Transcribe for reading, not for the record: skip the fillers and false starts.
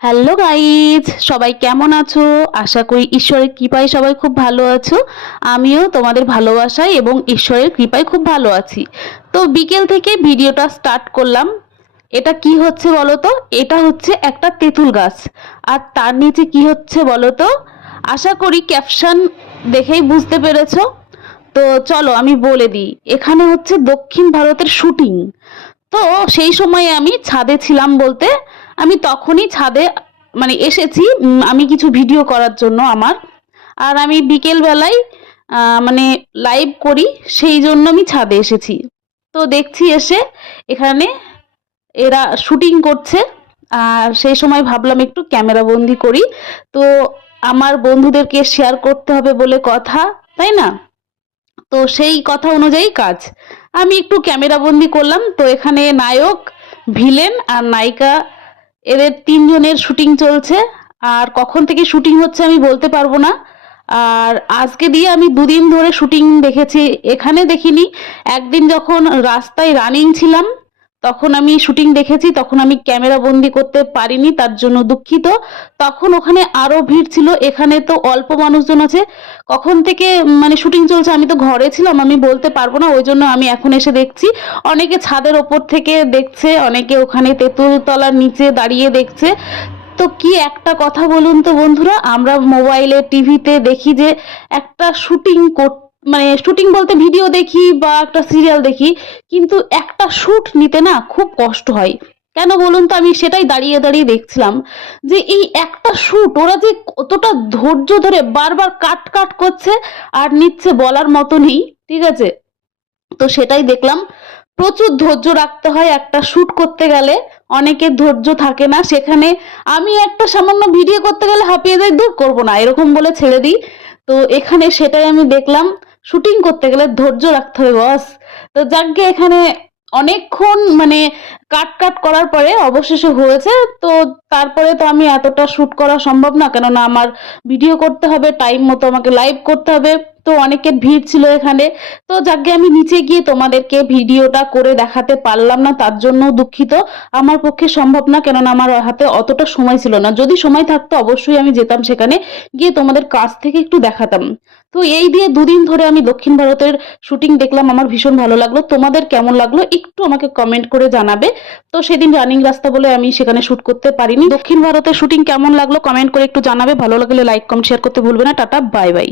Hello guys, সবাই কেমন আছো? আশা করি ঈশ্বরের কৃপায় সবাই খুব ভালো আছো। আমিও তোমাদের ভালোবাসায় এবং ঈশ্বরের কৃপায় খুব ভালো আছি। তো বিকেল থেকে ভিডিওটা স্টার্ট করলাম। এটা কি হচ্ছে বলো তো? এটা হচ্ছে একটা তেঁতুল গাছ। আর তার নিচে কি হচ্ছে বলো তো? আশা করি ক্যাপশন দেখেই বুঝতে পেরেছো। তো চলো আমি বলে দিই, এখানে হচ্ছে দক্ষিণ ভারতের শুটিং। তো সেই সময়ে আমি ছাদে ছিলাম বলতে, আমি তখনই ছাদে এসেছি আমি কিছু ভিডিও করার জন্য আমার। আর আমি বিকেল বেলায় মানে লাইভ করি, সেই জন্য আমি ছাদে এসেছি। তো দেখছি এসে এখানে এরা শুটিং করছে। আর সেই সময় ভাবলাম একটু ক্যামেরা বন্দি করি। তো আমার বন্ধুদেরকে শেয়ার করতে হবে বলে কথা, তাই না? তো সেই কথা অনুযায়ী কাজ। আমি একটু ক্যামেরা বন্দি করলাম। তো এখানে নায়ক, ভিলেন আর নায়িকা, এদের তিনজনের শুটিং চলছে। আর কখন থেকে শুটিং হচ্ছে আমি বলতে পারবো না। আর আজকে দিয়ে আমি দুদিন ধরে শুটিং দেখেছি, এখানে দেখিনি। একদিন যখন রাস্তায় রানিং ছিলাম তখন আমি শুটিং দেখেছি, তখন আমি ক্যামেরা বন্দি করতে পারিনি, তার জন্য দুঃখিত। তখন ওখানে আরো ভিড় ছিল, এখানে তো অল্প মানুষজন আছে। কখন থেকে শুটিং চলছে আমি তো ঘরে ছিলাম, আমি বলতে পারবো না, ওই জন্য আমি এখন এসে দেখছি। অনেকে ছাদের ওপর থেকে দেখছে, অনেকে ওখানে তেঁতুল তলার নিচে দাঁড়িয়ে দেখছে। তো কি একটা কথা বলুন তো বন্ধুরা, আমরা মোবাইলে টিভিতে দেখি যে একটা শুটিং শুটিং বলতে ভিডিও দেখি বা একটা সিরিয়াল দেখি, কিন্তু একটা শুট নিতে না খুব কষ্ট হয়। কেন বলুন তো? আমি সেটাই দাঁড়িয়ে দাঁড়িয়ে দেখছিলাম যে এই একটা শুট ওরা যে কতটা ধৈর্য ধরে বারবার কাট কাট করছে আর নিচ্ছে, বলার মতো নেই। ঠিক আছে, তো সেটাই দেখলাম। প্রচুর ধৈর্য রাখতে হয় একটা শুট করতে গেলে, অনেকের ধৈর্য থাকে না। সেখানে আমি একটা সামান্য ভিডিও করতে গেলে হাঁপিয়ে যাই, দূর করবো না এরকম বলে ছেড়ে দিই। তো এখানে সেটাই আমি দেখলাম, শুটিং করতে গেলে ধৈর্য রাখতে হবে বস। তো যাকে এখানে অনেকক্ষণ কাট কাট করার পরে অবশেষে হয়েছে। তো তারপরে তো আমি এতটা শুট করা সম্ভব না, কেননা আমার ভিডিও করতে হবে, টাইম মতো আমাকে লাইভ করতে হবে। তো অনেকের ভিড় ছিল এখানে। তো যাকে আমি নিচে গিয়ে তোমাদেরকে ভিডিওটা করে দেখাতে পারলাম না, তার জন্য দুঃখিত। আমার পক্ষে সম্ভব না, কেননা আমার হাতে অতটা সময় ছিল না। যদি সময় থাকতো অবশ্যই আমি যেতাম সেখানে, গিয়ে তোমাদের কাছ থেকে একটু দেখাতাম। তো এই দিয়ে দুদিন ধরে আমি দক্ষিণ ভারতের শুটিং দেখলাম, আমার ভীষণ ভালো লাগলো। তোমাদের কেমন লাগলো একটু আমাকে কমেন্ট করে জানাবে। তো সেদিন রানিং রাস্তা বলে আমি সেখানে শুট করতে পারিনি। দক্ষিণ ভারতের শুটিং কেমন লাগলো কমেন্ট করে একটু জানাবে। ভালো লাগলে লাইক কমেন্ট শেয়ার করতে ভুলবে না। Tata, bye bye.